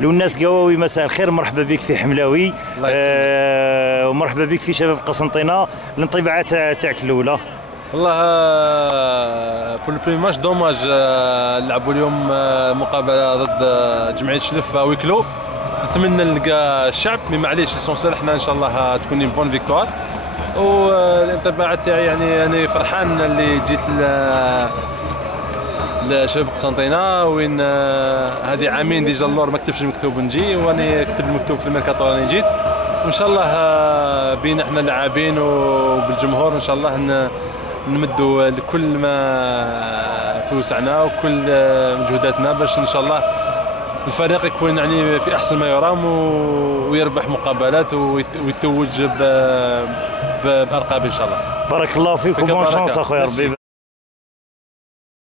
للناس قواوي مساء الخير، مرحبا بك في حملاوي. ومرحبا بك في شباب قسنطينه. الانطباعات تاعك الاولى؟ والله بور لو بريمي ماتش دوماج لعبوا اليوم مقابله ضد جمعيه شلف ويكلو. نتمنى نلقى الشعب، مي معليش ليسونسيال حنا ان شاء الله تكون بون فيكتوار. والانطباعات تاعي يعني انا فرحان اللي جيت لشباب قسنطينه، وين هذه عامين ديجا اللور ما كتبش المكتوب ونجي، واني كتب المكتوب في الميركاتو راني جيت. وان شاء الله بين احنا اللاعبين وبالجمهور ان شاء الله نمدوا لكل ما في وسعنا وكل مجهوداتنا باش ان شاء الله الفريق يكون يعني في احسن ما يرام ويربح مقابلات ويتوج بألقاب ان شاء الله. بارك الله فيك وبون شانس اخويا ربي.